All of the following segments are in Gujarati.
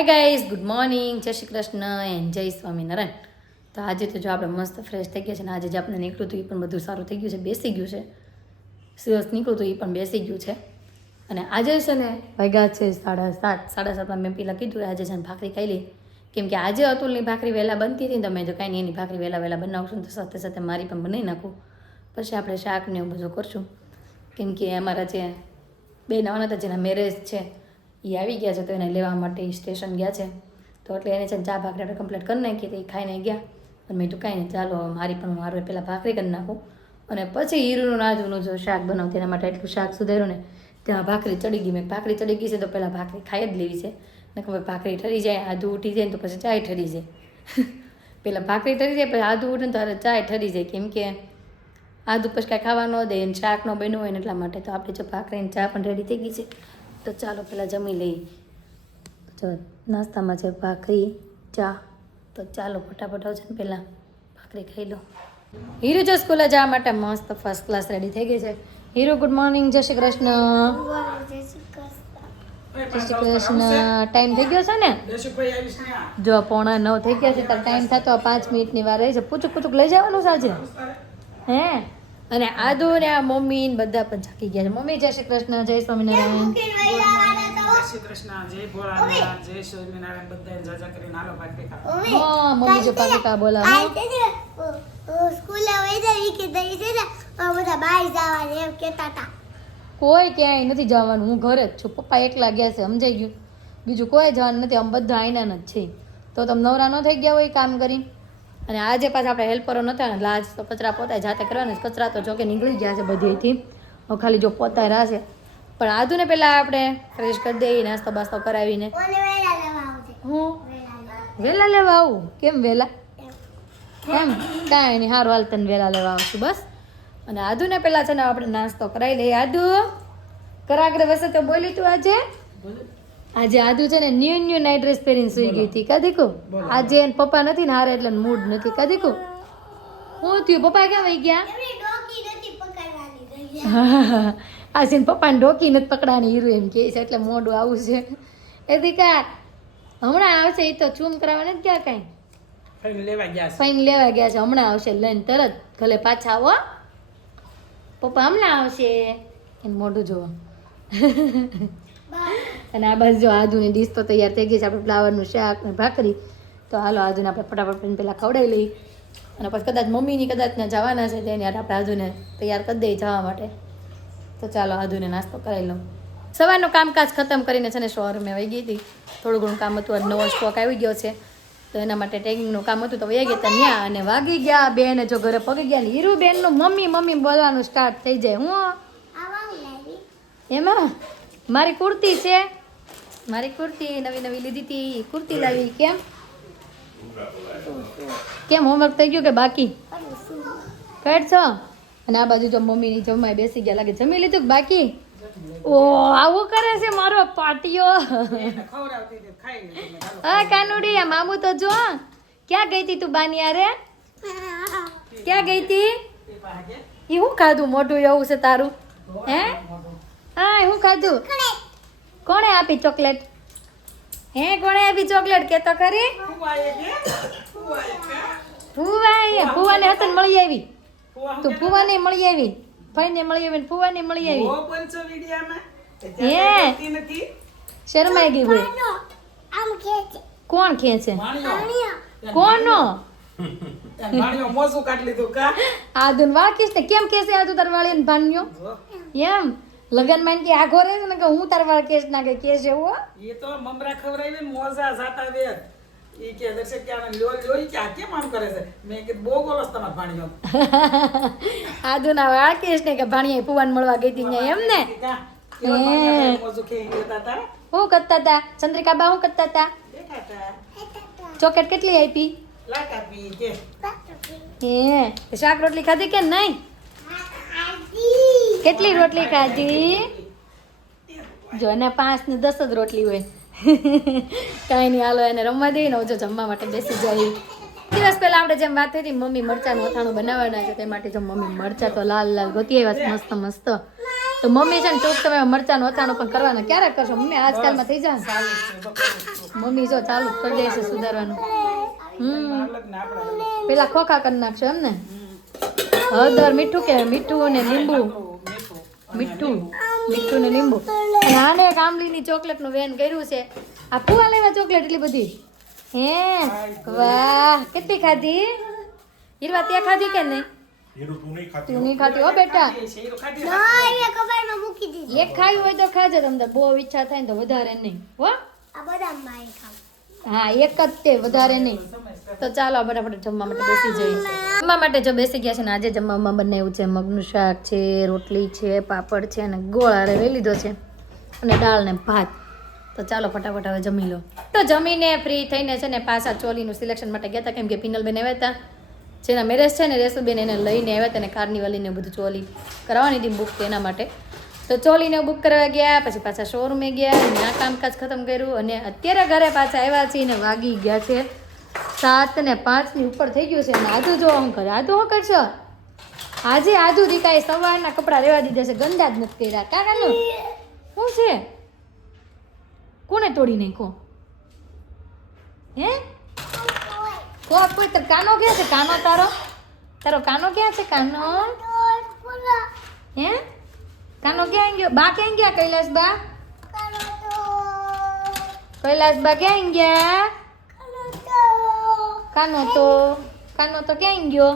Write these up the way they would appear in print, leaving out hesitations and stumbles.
હાય ગાઈઝ, ગુડ મોર્નિંગ, જય શ્રી કૃષ્ણ એન્ડ જય સ્વામિનારાયણ. તો આજે તો જો આપણે મસ્ત ફ્રેશ થઈ ગયા છે ને આજે જે આપણે નીકળ્યું હતું એ પણ બધું સારું થઈ ગયું છે, બેસી ગયું છે. સરસ નીકળ્યું હતું એ પણ બેસી ગયું છે. અને આજે છે ને વાગ્યા છે 7:30. 7:30 મેં પહેલાં કીધું આજે છે ને ભાખરી ખાઈ લઈ, કેમ કે આજે અતુલની ભાખરી વહેલા બનતી હતી ને તમે જો કાંઈ નહીં એની ભાખરી વહેલા બનાવશું તો સાથે સાથે મારી પણ બનાવી નાખું. પછી આપણે શાક ને એવું બધું કરશું, કેમ કે અમારા જે બે નવાના હતા જેના મેરેજ છે એ આવી ગયા છે તો એને લેવા માટે સ્ટેશન ગયા છે. તો એટલે એને છે ને ચા ભાખરી આપણે કમ્પ્લીટ કરી નાખી તો એ ખાઈને ગયા. અને મેં તો કાંઈ નહીં, ચાલો મારી પણ મારું પહેલાં ભાખરી કરી નાખું અને પછી હીરુનું નાજુનું જો શાક બનાવું તેના માટે એટલું શાક સુધાર્યું ને ત્યાં ભાખરી ચડી ગઈ. મેં ભાખરી ચડી ગઈ છે તો પહેલાં ભાખરી ખાઈ જ લેવી છે ને ખબર ભાખરી ઠરી જાય, આદું ઉઠી જાય ને તો પછી ચાય ઠરી જાય. પહેલાં ભાખરી ઠરી જાય પછી આદું ઉઠે ને તો ચાય ઠરી જાય, કેમ કે આદું પછી કાંઈ ખાવા ન દે અને શાક ન બન્યું હોય ને એટલા માટે. તો આપણે જો ભાખરી ચા પણ રેડી થઈ ગઈ છે તો ચાલો પહેલાં જમી લઈએ. જો નાસ્તામાં છે ભાખરી ચા, તો ચાલો ફટાફટ આવશે ને પહેલાં ભાખરી ખાઈ લો. હીરુ જો સ્કૂલે જવા માટે મસ્ત ફર્સ્ટ ક્લાસ રેડી થઈ ગઈ છે. હીરુ ગુડ મોર્નિંગ, જય શ્રી કૃષ્ણ. જય શ્રી કૃષ્ણ. ટાઈમ થઈ ગયો છે ને, જો 8:45 થઈ ગયા છે તાર ટાઈમ થતો 5 મિનિટની વાર રહી છે. પૂચુક લઈ જવાનું છે આજે હે. અને આદુ ને આ મમ્મી ને બધા પણ જાગી ગયા છે. મમ્મી જય શ્રી કૃષ્ણ, જય સ્વામિનારાયણ. જય શ્રી કૃષ્ણ, જય ભોળાનાથ, જય સ્વામિનારાયણ. બધાને જાજા કરીને હાલો ભાખરી ખાવા. હા મમ્મી જો પાકા બોલાવો. સ્કૂલે વૈદારી કે દઈ છે ને બધા બહાર જવાનું એમ કહેતા હતા. કોઈ ક્યાંય નથી જવાનું, હું ઘરે જ છું. પપ્પા એકલા ગયા છે, સમજાઈ ગયું. બીજું કોઈ જવાનું નથી, આમ બધા આઈના જ છે. તો તમે નવરા ન થઈ ગયા હોય કામ કરી. અને આજે પાછા આપણે હેલ્પરો નહોતા ને, લાજ તો કચરા પોતા જાતે કરવાના. કચરા તો જોકે નીકળી ગયા છે બધેથી, હવે ખાલી જો પોતા રહ્યા છે. પણ આધુને પહેલાં આપણે ફ્રેશ કરી દઈએ, નાસ્તો બાસ્તો કરાવીને. હું વહેલા લેવા આવું? કેમ વહેલા? એમ કાંઈ નહીં, સારું હાલ તને વહેલા લેવા આવશું બસ. અને આધુને પહેલાં છે ને આપણે નાસ્તો કરાવી લઈએ. આધુ કરાગરે વસે તો બોલી તું આજે આધુ છે ને ન્યુ નાઇટ ડ્રેસ પહેરીને સુઈ ગઈ હતી. કદીકુ આજે એને પપ્પા નથી ને હારે એટલે મૂડ નથી. કદીકુ હું થયું? પપ્પા ક્યાં વહી ગયા? આજે પપ્પાને ડોકી નથી પકડાની, હીરું એમ કહે છે એટલે મોઢું આવું છે. એ દીકા હમણાં આવશે, એ તો ચૂમ કરાવવા નથી ગયા કાંઈ, ફાઈન લેવા ગયા છે. હમણાં આવશે લઈને તરત. ભલે પાછા આવો, પપ્પા હમણાં આવશે. એમ મોઢું જોવો. અને આ બાજુ જો આદુની ડીશ તો તૈયાર થઈ ગઈ છે, આપણે ફ્લાવરનું શાક ને ભાખરી. તો હાલો આદુને આપણે ફટાફટ પહેલાં ખવડાવી લઈ અને પછી કદાચ મમ્મીની કદાચ ને જવાના છે તેને આપણે આદુને તૈયાર કરી દઈએ જવા માટે. તો ચાલો આદુને નાસ્તો કરાવી લઉં. સવારનું કામકાજ ખતમ કરીને છે ને શોરૂમે વહી ગઈ હતી. થોડું ઘણું કામ હતું, નવો સ્ટોક આવી ગયો છે તો એના માટે ટેગિંગનું કામ હતું તો વહી ગયા હતા ત્યાં. અને વાગી ગયા બેન, જો ઘરે પગી ગયા ને હીરુ બેનનું મમ્મી બોલવાનું સ્ટાર્ટ થઈ જાય. હું એમાં મારી કુર્તી છે, મારી કુર્તી નવી લીધી હતી, કુર્તી લાવી. કેમ હોમવર્ક થઈ ગયું કે બાકી? કરશો? અને આ બાજુ જો મમ્મીની જમવાય બેસી ગયા લાગે. જમી લીધું કે બાકી? ઓ આવું કરે છે મારો પાટિયો. હા કાનુડી, આ મામુ તો જો ક્યાં ગઈ હતી તું બાનિયારે? ક્યાં ગઈ હતી? એ શું ખાધું મોઢું એવું છે તારું? હે હા શું ખાધું? કોણે આપી ચોકલેટ? હે કોણે આપી ચોકલેટ કે તો ખરી? ફુવાને હતન મળી આવી. તું ફુવાને મળી આવી, ભાઈને મળી આવી, ફુવાને મળી આવી. હે શરમાઈ ગઈ ભાઈ. કોણ ખેંચે? કોનો? આદુન વાળકીશ ને કેમ કેસે? આદુ તાર વાળી ભાન્યો એમ લગન માં કે આગો રહે ને કે હું તાર વાળ કેસ ના કે કેસ એવો. એ તો મમરા ખવરાવી ને મોજા જાતા વેર. એ કે દર્શક કે આને લોઈ કે આ કેમ આમ કરે છે? મેં કે બહુ બોલસ તમાર ભાણિયો. આદુ ના વાળ કેસ ને કે ભાણિયા પુવાન મળવા ગઈ હતી ને એમ ને. મોજુ કે લેતા તા. હું કરતા હતા? ચંદ્રિકા બા હું કરતા હતા? બેઠા તા. ચોકલેટ કેટલી આપી? લાટ આપી કે. હે શાક રોટલી ખાધી કે નહીં? કેટલી રોટલી ખાધી? જો ને 5 ને 10 જ રોટલી હોય. કાંઈ નહીં, હાલો એને રમવા દઈએ ને જો જમવા માટે બેસી જાય. દિવસ પહેલા આપણે જેમ વાત હતી મમ્મી મરચાનું અથાણું બનાવવાના છે તે માટે જો મમ્મી મરચા તો લાલ ગોતી આવ્યા મસ્ત તો મમ્મી છે ને ટૂંક સમયમાં મરચાંનું અથાણું પણ કરવાના. ક્યારે કરશો મમ્મી? આજકાલમાં થઈ જાય. ચાલુ જ છે, તો કરું છું. મમ્મી જો ચાલુ કરી દે છે સુધારવાનું. અલગ ને આપણે અલગ. પેલા ખોખા કરી નાખશો એમ ને? હળદર, મીઠું કે મીઠું ને લીંબુ. મીઠું મીઠું ને લીંબુ. અને આને એક આંબલીની ચોકલેટનું વેન કર્યું છે. આ ફુવા લેવા ચોકલેટ એટલી બધી? હે વાહ, કેટલી ખાધી? હીરવા તે ખાધી કે નહીં? તું નહીં ખાતી હો બેટા. શેરો ખાધી ના એ કબાટમાં મૂકી દીધી. એક ખાયું હોય તો ખાજે, તમને બહુ ઈચ્છા થાય ને તો વધારે નહીં હો. આ બધા માય ખાવ. હા એક જ તે, વધારે નહીં. તો ચાલો ફટાફટ જમવા માટે બેસી જઈએ. જમવા માટે જો બેસી ગયા છે ને આજે જમવામાં બનાવ્યું છે મગનું શાક છે, રોટલી છે, પાપડ છે અને ગોળ હારે લઈ લીધો છે અને દાળ ને ભાત. તો ચાલો ફટાફટ હવે જમી લો. તો જમીને ફ્રી થઈને છે ને પાછા ચોલીનું સિલેક્શન માટે ગયા હતા, કેમ કે પિનલબેન આવ્યા હતા જેના મેરેજ છે ને રેસુબેન એને લઈને આવ્યા હતા ને કાર્નિવલીને બધું ચોલી કરાવવાની હતી બુક તેના માટે. તો ચોલીને બુક કરવા ગયા, પછી પાછા શોરૂમે ગયા, ત્યાં કામકાજ ખતમ કર્યું અને અત્યારે ઘરે પાછા આવ્યા છીએ ને વાગી ગયા છે 7:05 ની ઉપર થઈ ગયું છે. અને આદુ જો હું કરે, આદુ શું કરશો? આજે આદુ દીકાએ સવારના કપડાં રહેવા દીધા છે, ગંદા જ નથી કર્યા. કાકાનું શું છે? કોને તોડી નાખો? હે કોઈ તાર કાનો ક્યાં છે? કાનો તારો કાનો ક્યાં છે? કાનો હે કાનો ક્યાં ગયો? બા ક્યાં ગયા? કૈલાસ બા ક્યાં ગયા? કાનો તો ક્યાં ગયો?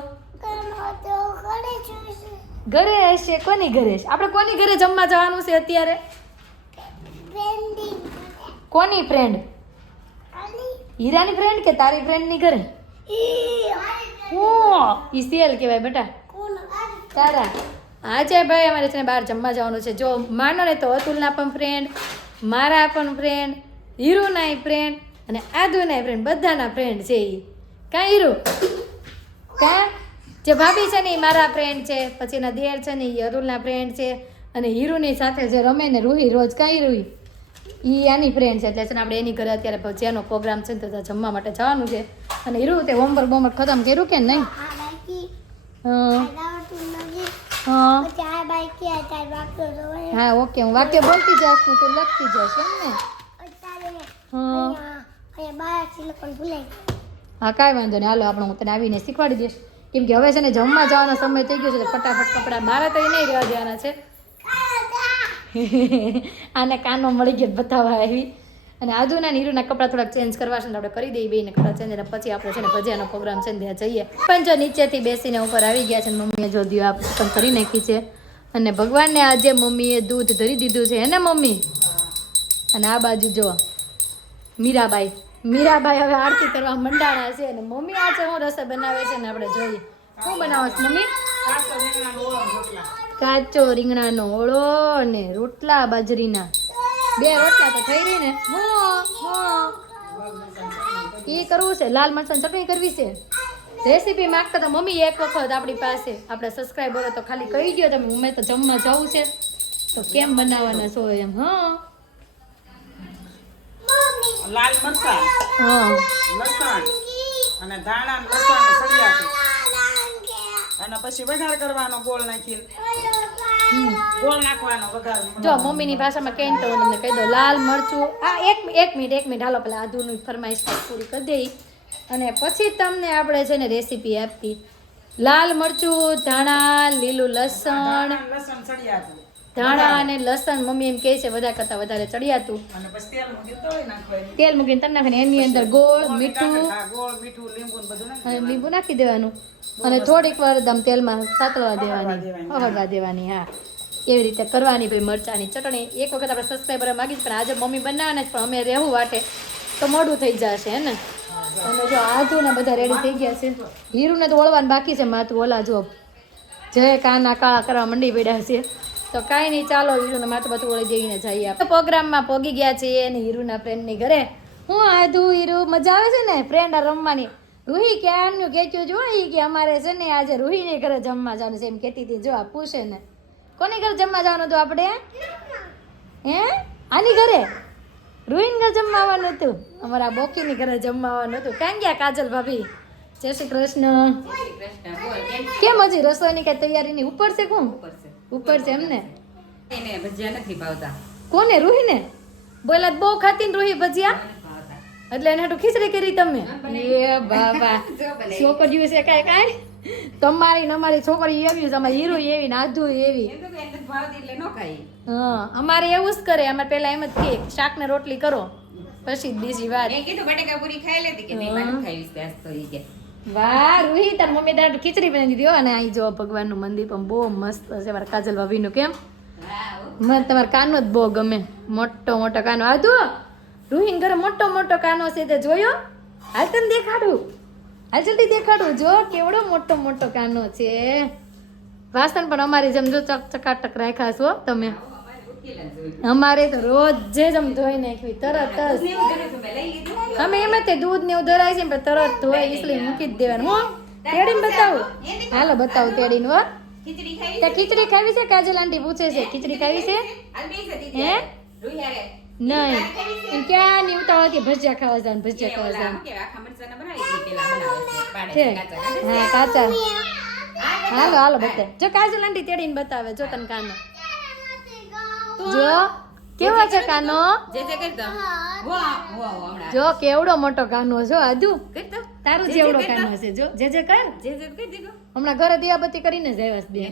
ઘરે હશે. કોની ઘરે? આપણે કોની ઘરે જમવા જવાનું છે અત્યારે? કોની ફ્રેન્ડ? હીરાની ફ્રેન્ડ કે તારી ફ્રેન્ડ ની ઘરે? ઈ સેલ કહેવાય બેટા તારા. આજે ભાઈ અમારે છે ને બહાર જમવા જવાનું છે. જો માનો ને તો અતુલના પણ ફ્રેન્ડ, મારા પણ ફ્રેન્ડ, હીરુના ફ્રેન્ડ અને આદુના ફ્રેન્ડ, બધાના ફ્રેન્ડ છે એ. કાં હીરુ? કાં જે ભાભી છે ને એ મારા ફ્રેન્ડ છે, પછી એના દેર છે ને એ અતુલના ફ્રેન્ડ છે અને હીરુની સાથે જે રમે ને રૂહી રોજ, કાંઈ રૂહી એ આની ફ્રેન્ડ છે. એટલે છે ને આપણે એની ઘરે અત્યારે જેનો પ્રોગ્રામ છે ને તો ત્યાં જમવા માટે જવાનું છે. અને હીરુ તે હોમવર્ક બોમવર્ક ખતમ કર્યું કે નહીં? હા ઓકે, હું વાક્ય બોલતી જઈશ ને તું લખતી જઈશ એમ ને? હા કાંઈ વાંધો નહીં, હાલો આપણે હું તને આવીને શીખવાડી દઈશ. કેમ કે હવે છે ને જમવા જવાનો સમય થઈ ગયો છે, ફટાફટ કપડાં મારે તો એ નહીં રહેવા દેવાના છે. આને કાનો મળી ગયો બતાવવા આવી. અને આદુના નીરુના કપડાં થોડાક ચેન્જ કરવા છે ને આપણે કરી દઈએ બેને કપડાં ચેન્જ, અને પછી આપણે છે ને ભજીયાનો પ્રોગ્રામ છે ને ત્યાં જઈએ. પણ જો નીચેથી બેસીને ઉપર આવી ગયા છે ને મમ્મીએ જો દીવા પણ કરી નાખી છે અને ભગવાનને આજે મમ્મીએ દૂધ ધરી દીધું છે હે ને મમ્મી? અને આ બાજુ જો મીરાબાઈ હવે આરતી કરવા મંડાણા છે અને મમ્મી આજે હું રસોઈ બનાવે છે ને આપણે જોઈએ. શું બનાવો છો મમ્મી? કાચો રીંગણાનો ઓળો ને રોટલા બાજરીના. 2 રોટલા તો થઈ રહી ને? એ કરવું છે, લાલ મરચાં ચટણી કરવી છે. રેસીપી માંગતા તો મમ્મી એક વખત આપણી પાસે આપણે સબસ્ક્રાઈબર તો ખાલી કહી ગયો તમે ઉમે તો જમવા જવું છે તો કેમ બનાવવાના છો એમ. લાલ મરચાં, હા લસણ અને ધાણા ને લસણ ને સળિયા છે. અને પછી વઘાર કરવાનો ગોળ નાખીને. ગોળ નાખવાનો વઘાર. જો મમ્મીની ભાષામાં કહીને તો હું તમને કહી દઉં, લાલ મરચું. એક મિનિટ હાલો પેલા આદુની ફરમાઈશ પૂરી કરી દઈ અને પછી તમને આપણે છે ને રેસીપી આપી. લાલ મરચું, ધાણા, લીલું લસણ, લસણ સળિયા ધાણા અને લસણ મમ્મી એમ કહે છે વધારે કરતાં વધારે ચડિયાતું. અને પછી તેલ મૂકી તળી નાખવાનું. તેલ મૂકીને તને નાખીને એની અંદર ગોળ, મીઠું ગોળ, મીઠું, લીંબુ ને બધું નાખી અને લીંબુ નાખી દેવાનું અને થોડીક વાર દમ તેલમાં સાતળવા દેવાની, હળવા દેવાની. હા એવી રીતે કરવાની ભાઈ. મરચાંની ચટણી એક વખત આપણે સબસ્ક્રાઈબર માગી પણ આજે મમ્મી બનાવવાના જ, પણ અમે રહેવું વાટે તો મોડું થઈ જશે હે ને. અને જો આદુ ને બધા રેડી થઈ ગયા છે. હીરુને તો ઓળવાનું બાકી છે માથું. ઓલા જો જય કાના કાળા કરવા મંડી પડ્યા છે. તો કાંઈ નહીં, ચાલો હીરુને માથું બધું ઓળી દઈને જઈએ. આપણે પ્રોગ્રામમાં પોગી ગયા છીએ અને હીરુના ફ્રેન્ડની ઘરે. હું આદુ હીરુ મજા આવે છે ને ફ્રેન્ડ રમવાની. રૂહી ક્યારનું કહેતું જો એ કે અમારે છે ને આજે રૂહીને ઘરે જમવા જવાનું છે એમ કહેતી હતી. જો આ પૂછે ને કોની ઘરે જમવા જવાનું હતું આપણે? હે આની ઘરે? રૂહીને ઘરે જમવા આવવાનું હતું? અમારા બોકીની ઘરે જમવા આવવાનું હતું. ક્યાં ગયા કાજલ ભાભી? જય શ્રી કૃષ્ણ. કેમ હજી રસોઈની કઈ તૈયારીની ઉપર છે? કોણ ઉપર છે એમને? એને ભજીયા નથી ભાવતા. કોને રૂહીને બોલા બહુ ખાતી ને રૂહી ભજીયા નથી ભાવતા. એટલે એને હાટુ ખીચડી કરી તમે એ બાબા જો ભલે. છોકરીઓ છે કાંઈ તમારી ને અમારી છોકરી એવી છે અમારી હીરો એવી ને આધુ એવી એમ તો કે એને નથી ભાવતી એટલે ન ખાઈ. હા અમારે એવું જ કરે અમારે પેલા એમ જ કે શાક ને રોટલી કરો પછી જ બીજી વાત મેં કીધું બટેકા પૂરી ખાઈ લેતી કે નહીં મારે ખાવી છે આજ તો ઈ કે. વાહ રૂહી તાર મમ્મી તાર ખીચડી બનાવી દીધી હો. અને અહીં જો ભગવાનનું મંદિર પણ બહુ મસ્ત છે મારા કાજલ ભાભીનું કેમ હા હો. મને તમારો કાનો જ બહુ ગમે મોટો કાનો આધુ રૂહીન ઘરે મોટો કાનો છે તે જોયો હાલ તને દેખાડું હાલ જલ્દી દેખાડું જો કેવડો મોટો કાનો છે વાસણ પણ અમારી જેમ જો ચકાટક રાખ્યા છો તમે અમારે ઉકેલા જ હોય. અમારે તો રોજે જ આમ ધોઈ નાખવી તરત જ ને એવું કર્યું તું મેં લઈ લીધું. અમે એમ જ તે દૂધ ને એવું ધરાય છે ને પણ તરત ધોઈ इसलिए મૂકી જ દેવાનું હું તેડીને બતાવું હાલો બતાવું તેડીને હો ખીચડી ખાવી તે ખીચડી ખાવી છે કાજલ આંટી પૂછે છે ખીચડી ખાવી છે હાલ બેસી હતી હે? ત્યારે. રૂહી હારે. નહીં એમ ક્યાં ની ઉતાવળ કે ભજીયા ખાવા જાન કે ભજીયા ખાવા ઓલા જાન શું કહેવાય, આખા મરચાંના બનાવી હતી પેલા બનાવે છે. પાડે છે છે કાચા કાચા. હા કાચા હાલો બતાય જો કાજલ આંટી તેડીને બતાવે જો તને કાનો જો કેવો છે કાનો જે કરતો. વાહ વાહ હમણાં. જો કેવડો મોટો કાનો છો આદુ કરતો. તારું જે જેવડો કરતો. કાનો છે જો જે કર જે કરી દીધું. હમણાં ઘરે દિયાબત્તી કરીને જ આવ્યા છે બે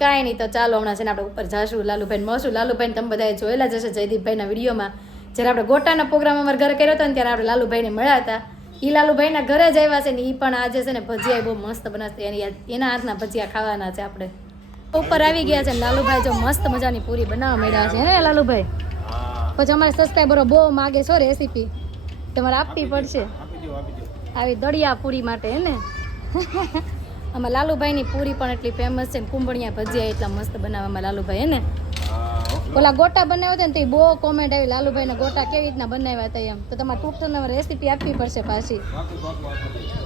કાંઈ નહીં તો ચાલો હમણાં છે ને આપણે ઉપર જાશું લાલુભાઈ મળશું લાલુભાઈને તમે બધાએ જોયેલા જ હશે જયદીપભાઈના વિડીયોમાં જ્યારે આપણે ગોટાનો પ્રોગ્રામ અમારા ઘરે કર્યો હતો ને ત્યારે આપણે લાલુભાઈને મળ્યા હતા એ લાલુભાઈના ઘરે જ આવ્યા છે ને એ પણ આજે છે ને ભજીયા બહુ મસ્ત બનાવશે એના હાથના ભજીયા ખાવાના છે આપણે ઉપર આવી ગયા છે ને લાલુભાઈ જો મસ્ત મજાની પૂરી બનાવવા માંડ્યા છે હે લાલુભાઈ પછી અમારે સબસ્ક્રાઈબરો બહુ માગે છો રેસીપી તમારે આપવી પડશે આવી દળિયા પૂરી માટે હે ને આમાં લાલુભાઈની પૂરી પણ એટલી ફેમસ છે ને કુંભણિયા ભજીયા એટલા મસ્ત બનાવવામાં લાલુભાઈ હે ને ઓલા ગોટા બનાવ્યા હતા ને તો એ બહુ કોમેન્ટ આવી લાલુભાઈને ગોટા કેવી રીતના બનાવ્યા હતા એમ તો તમારે ટૂંક તો રેસીપી આપવી પડશે પાછી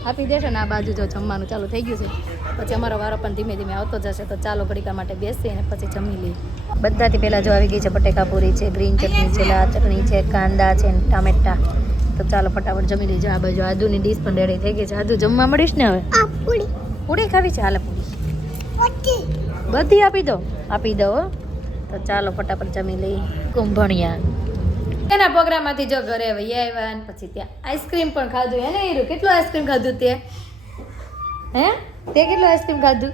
આપી દેશો ને આ બાજુ જો જમવાનું ચાલુ થઈ ગયું છે પછી અમારો વારો પણ ધીમે ધીમે આવતો જશે તો ચાલો ઘડીકા માટે બેસીએ અને પછી જમી લઈએ બધાથી પહેલાં જો આવી ગઈ છે બટેકા પૂરી છે ગ્રીન ચટણી છે લાલ ચટણી છે કાંદા છે ને ટામેટા તો ચાલો ફટાફટ જમી લઈજો આ બાજુ આદુની ડીશ પણ રેડી થઈ ગઈ છે આદુ જમવા મળીશ ને હવે પૂરી ખાવી છે હાલે પૂરી બધી આપી દો તો ચાલો ફટાફટ જમી લઈ કુંભણિયા એના પ્રોગ્રામમાંથી જો ઘરે વહી આવ્યા ને પછી ત્યાં આઈસ્ક્રીમ પણ ખાધું હે ને હીરું કેટલું આઈસ્ક્રીમ ખાધું તે હે તે કેટલું આઈસ્ક્રીમ ખાધું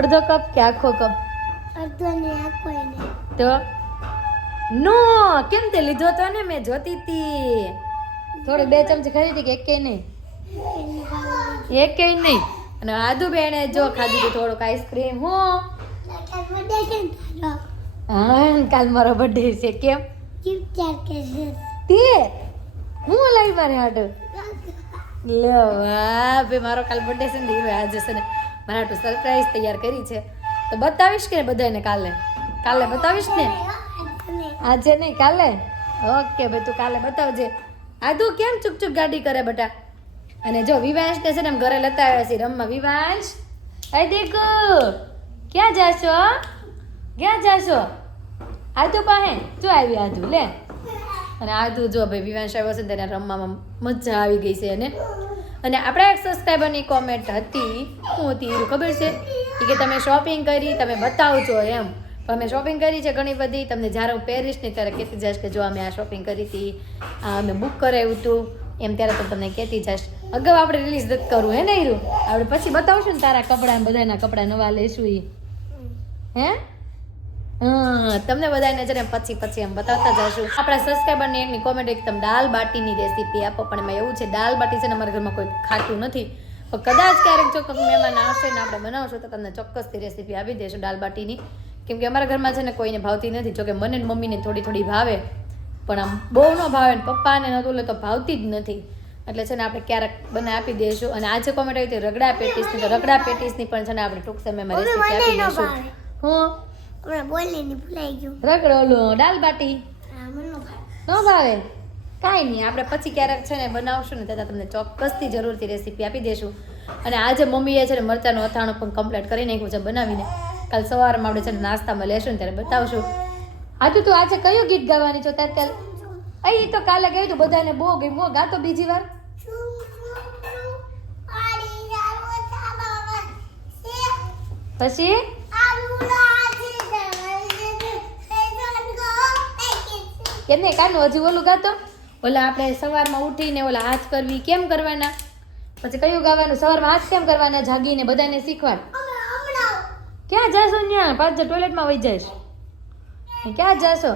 અડધો કપ કે આખો કપ તો નો કેમ તે લીધો તો ને મેં જોતી હતી થોડી 2 ચમચી ખાધી હતી કે એકે નહીં અને આદુ બેને જો ખાધું હતું થોડુંક આઈસ્ક્રીમ હું હા કાલ મારો બર્થડે છે કેમ તે હું લાવી મારે હાટુ લે વાહ બે મારો કાલ બર્થડે છે ને હીરો આજે છે ને મારા હાટુ સરપ્રાઈઝ તૈયાર કરી છે તો બતાવીશ કે બધાને કાલે બતાવીશ ને આજે નહીં કાલે ઓકે ભાઈ તું કાલે બતાવજે આદુ કેમ ચૂક ગાડી કરે બેટા અને જો વિવાંશ ને છે ને ઘરે લેતા આવ્યા છે રમવા વિવાંશ આઈ દેખો ક્યાં જાશો આદુ પાસે જો આવી આદુ લે અને આદુ જો ભાઈ વિવાંશ આવ્યો છે ને તેને રમવામાં મજા આવી ગઈ છે અને આપણા એક સબસ્ક્રાઈબરની કોમેન્ટ હતી શું હતી એવું ખબર છે કે તમે શોપિંગ કરી તમે બતાવજો એમ પણ અમે શોપિંગ કરી છે ઘણી બધી તમને જ્યારે હું પહેરીશ ને ત્યારે કહેતી જઈશ કે જો અમે આ શોપિંગ કરી હતી આ અમે બુક કરાવ્યું હતું એમ ત્યારે તો તમને કહેતી જઈશ અગાઉ આપણે રિલીઝ નથી કરવું હે ને હીરું આપણે પછી બતાવશું ને તારા કપડાં બધાના કપડાં નવા લઈશું એ હે હા તમને બધાને છે ને પછી એમ બતાવતા જઈશું આપણા સબસ્ક્રાઈબરની એકની કોમેન્ટ એક તમે દાલ બાટીની રેસીપી આપો પણ એમાં એવું છે દાલ બાટી છે ને અમારા ઘરમાં કોઈ ખાતું નથી પણ કદાચ ક્યારેક જો કોઈ મહેમાન આવશે ને આપણે બનાવશું તો તમને ચોક્કસથી રેસીપી આપી દઈશું દાલ બાટીની કેમ કે અમારા ઘરમાં છે ને કોઈને ભાવતી નથી જોકે મને ને મમ્મીને થોડી ભાવે પણ આમ બહુ ન ભાવે ને પપ્પાને નતું તો ભાવતી જ નથી એટલે છે ને આપણે ક્યારેક બનાવી આપી દઈશું અને આજે કોમેન્ટ આવી હતી રગડા પેટીસની તો રગડા પેટીસની પણ છે ને આપણે ટૂંક સમયમાં રેસીપી આપી દઈશું રગડો ઓલું દાલ બાટી ન ભાવે કાંઈ નહીં આપણે પછી ક્યારેક છે ને બનાવશું ને ત્યારે તમને ચોક્કસથી જરૂરથી રેસીપી આપી દઈશું અને આજે મમ્મીએ છે ને મરચાંનું અથાણું પણ કમ્પ્લીટ કરી નાખ્યું છે બનાવીને કાલ સવારમાં આપણે છે ને નાસ્તામાં લેશું ને ત્યારે બતાવશું હા તું આજે કયું ગીત ગાવાની છો તાર અહીં તો કાલે ગયું તું બધાને બહુ ગમ્યું ગાતો બીજી વાર પછી કેમ નહીં કાનું હજી ઓલું ગાતો ઓલા આપણે સવારમાં ઉઠીને ઓલા હાથ કરવી કેમ કરવાના પછી કયું ગાવાનું સવારમાં હાથ કેમ કરવાના જાગીને બધાને શીખવાડ ક્યાં જાશો ત્યાં પાછો ટોયલેટમાં વહી જઈશ ક્યાં જાશો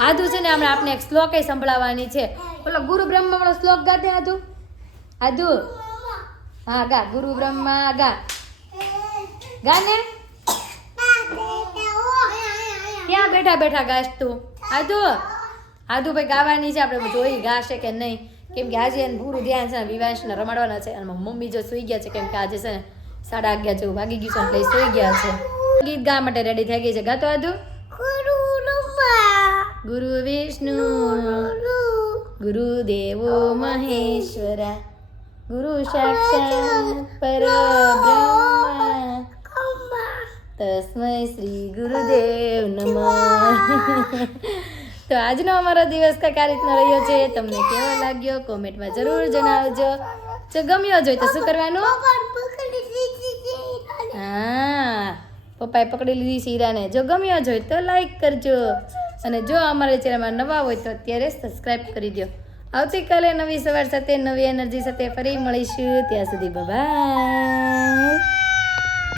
આદુ છે ને હમણાં આપણે એક શ્લોક સંભળાવવાની છે ઓલો ગુરુ બ્રહ્મા વાળો શ્લોક ગાતે આદુ હા ગા ગુરુ બ્રહ્મા ગા ગાને ક્યાં બેઠા બેઠા ગાશ તું આદુ ભાઈ ગાવાની છે આપણે જોઈ ગાશે કે નહીં કેમ કે આજે એને પૂરું ધ્યાન છે ને વિવાંશને રમાડવાના છે અને મમ્મી જો સુઈ ગયા છે કેમ કે આજે છે ને 11:30 જેવું વાગી ગયું છે એટલે સુઈ ગયા છે ગીત ગાવા માટે રેડી થઈ ગઈ છે ગાતો આદુ ગુરુ વિષ્ણુ ગુરુદેવો મહેશ્વરા ગુરુ સાક્ષાત પરબ્રહ્મા તસ્મૈ શ્રી ગુરુદેવ નમઃ તો આજનો અમારો દિવસ કંઈક આ રીતનો રહ્યો છે તમને કેવો લાગ્યો કોમેન્ટમાં જરૂર જણાવજો જો ગમ્યો હોય તો શું કરવાનું હા પપ્પાએ પકડી લીધી શીરાને જો ગમ્યો હોય તો લાઈક કરજો અને જો અમારા ચેનલમાં નવા હોય તો અત્યારે સબસ્ક્રાઈબ કરી દો આવતીકાલે નવી સવાર સાથે નવી એનર્જી સાથે ફરી મળીશું ત્યાં સુધી બાય.